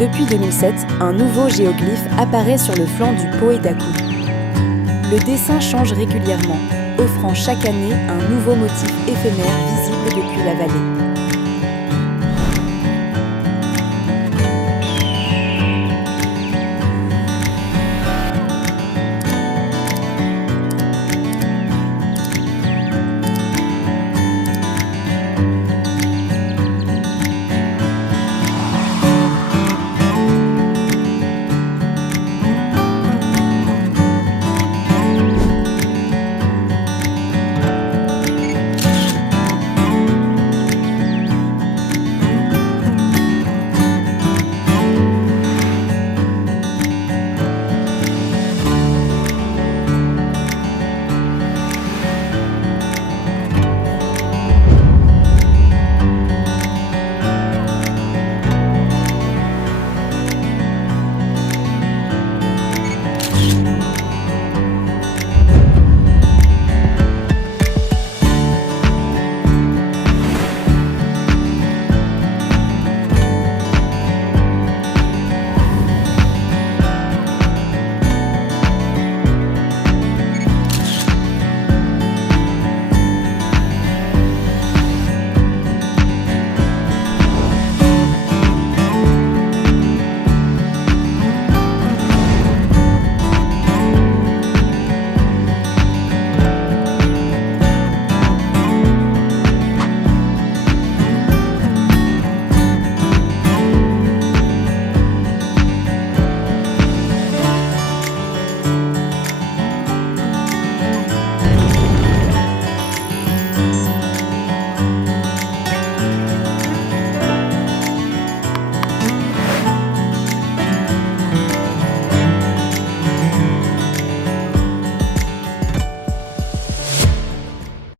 Depuis 2007, un nouveau géoglyphe apparaît sur le flanc du Poédakou. Le dessin change régulièrement, offrant chaque année un nouveau motif éphémère visible depuis la vallée.